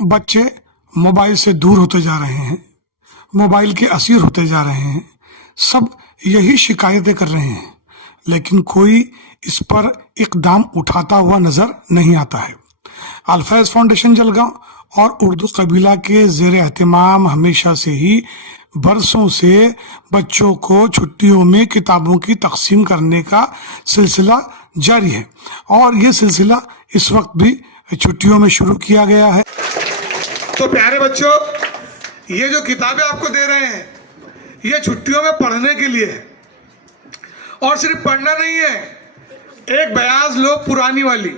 बच्चे मोबाइल से दूर होते जा रहे हैं, मोबाइल के असीर होते जा रहे हैं। सब यही शिकायतें कर रहे हैं, लेकिन कोई इस पर इकदाम उठाता हुआ नजर नहीं आता है। अल-फैज़ फाउंडेशन जलगांव और उर्दू कबीला के ज़ेर एहतमाम हमेशा से ही बरसों से बच्चों को छुट्टियों में किताबों की तकसीम करने का सिलसिला जारी है और ये सिलसिला इस वक्त भी छुट्टियों में शुरू किया गया है। तो प्यारे बच्चों, ये जो किताबें आपको दे रहे हैं ये छुट्टियों में पढ़ने के लिए है, और सिर्फ पढ़ना नहीं है। एक बयाज लो पुरानी वाली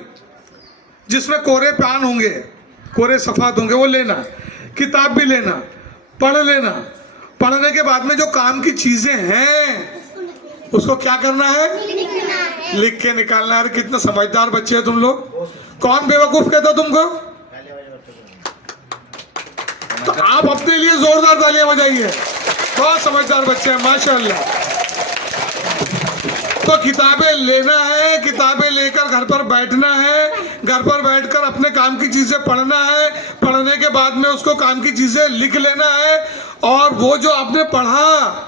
जिसमें कोरे पान होंगे, कोरे सफ़ात होंगे, वो लेना, किताब भी लेना, पढ़ लेना। पढ़ने के बाद में जो काम की चीजें हैं उसको क्या करना है? लिख के निकालना है। कितना समझदार बच्चे हैं तुम लोग। कौन बेवकूफ कहता तुमको? तो आप अपने लिए जोरदार तालियां बजाइए। बहुत समझदार बच्चे हैं, माशाल्लाह। तो किताबें लेना है, किताबें लेकर घर पर बैठना है, घर पर बैठकर अपने काम की चीजें पढ़ना है, पढ़ने के बाद में उसको काम की चीजें लिख लेना है, और वो जो आपने पढ़ा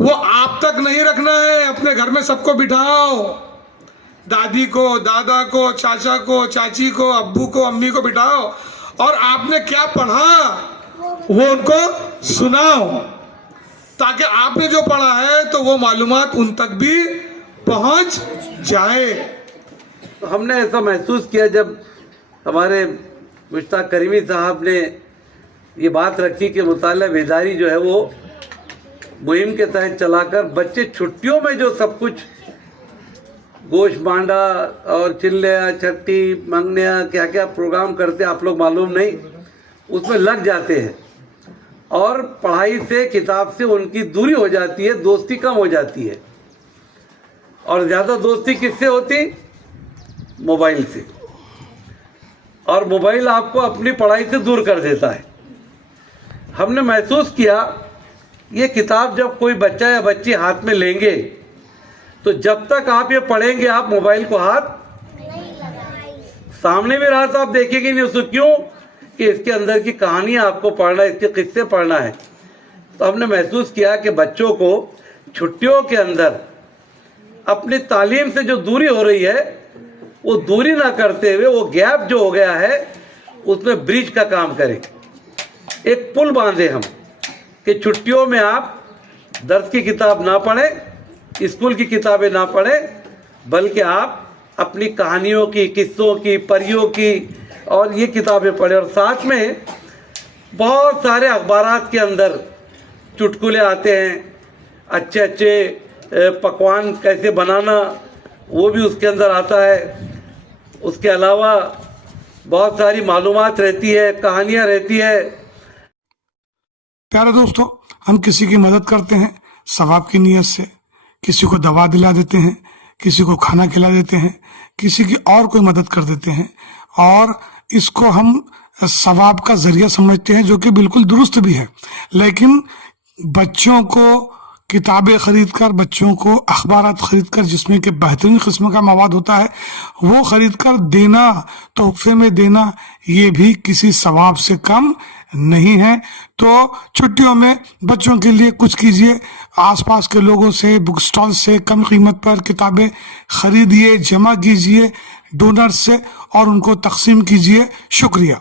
वो आप तक नहीं रखना है, अपने घर में सबको बिठाओ, दादी को, दादा को, चाचा को, चाची को, अब्बू को, अम्मी को बिठाओ, और आपने क्या पढ़ा वो उनको सुनाओ, ताकि आपने जो पढ़ा है तो वो मालूमात उन तक भी पहुंच जाए। तो हमने ऐसा महसूस किया जब हमारे मुश्ताक करीमी साहब ने ये बात रखी कि मुताला बेदारी जो है वो मुहिम के तहत चलाकर बच्चे छुट्टियों में जो सब कुछ गोश मांडा और चिल्लिया, छट्टी, मंगनिया, क्या क्या प्रोग्राम करते आप लोग मालूम नहीं, उसमें लग जाते हैं और पढ़ाई से, किताब से उनकी दूरी हो जाती है, दोस्ती कम हो जाती है। और ज़्यादा दोस्ती किससे होती? मोबाइल से। और मोबाइल आपको अपनी पढ़ाई से दूर कर देता है। हमने महसूस किया ये किताब जब कोई बच्चा या बच्ची हाथ में लेंगे तो जब तक आप ये पढ़ेंगे आप मोबाइल को हाथ सामने में रहा तो आप देखेंगे नहीं उसको। क्यों? कि इसके अंदर की कहानियाँ आपको पढ़ना है, इसके किस्से पढ़ना है। तो हमने महसूस किया कि बच्चों को छुट्टियों के अंदर अपनी तालीम से जो दूरी हो रही है वो दूरी ना करते हुए वो गैप जो हो गया है उसमें ब्रिज का काम करें, एक पुल बांधे हम कि छुट्टियों में आप दर्स की किताब ना पढ़ें, स्कूल की किताबें ना पढ़ें, बल्कि आप अपनी कहानियों की, किस्सों की, परियों की और ये किताबें पढ़ें। और साथ में बहुत सारे अखबारात के अंदर चुटकुले आते हैं, अच्छे अच्छे पकवान कैसे बनाना वो भी उसके अंदर आता है। उसके अलावा बहुत सारी मालूमात रहती है, कहानियाँ रहती है। प्यारे दोस्तों, हम किसी की मदद करते हैं सवाब की नीयत से, किसी को दवा दिला देते हैं, किसी को खाना खिला देते हैं, किसी की और कोई मदद कर देते हैं, और इसको हम सवाब का जरिया समझते हैं, जो कि बिल्कुल दुरुस्त भी है। लेकिन बच्चों को किताबें खरीद कर, बच्चों को अखबारात खरीद कर, जिसमें कि बेहतरीन किस्म का मवाद होता है, वो खरीद कर देना, तोहफे में देना, ये भी किसी सवाब से कम नहीं है। तो छुट्टियों में बच्चों के लिए कुछ कीजिए, आसपास के लोगों से, बुक स्टॉल से कम कीमत पर किताबें खरीदिए, जमा कीजिए डोनर से और उनको तकसीम कीजिए। शुक्रिया।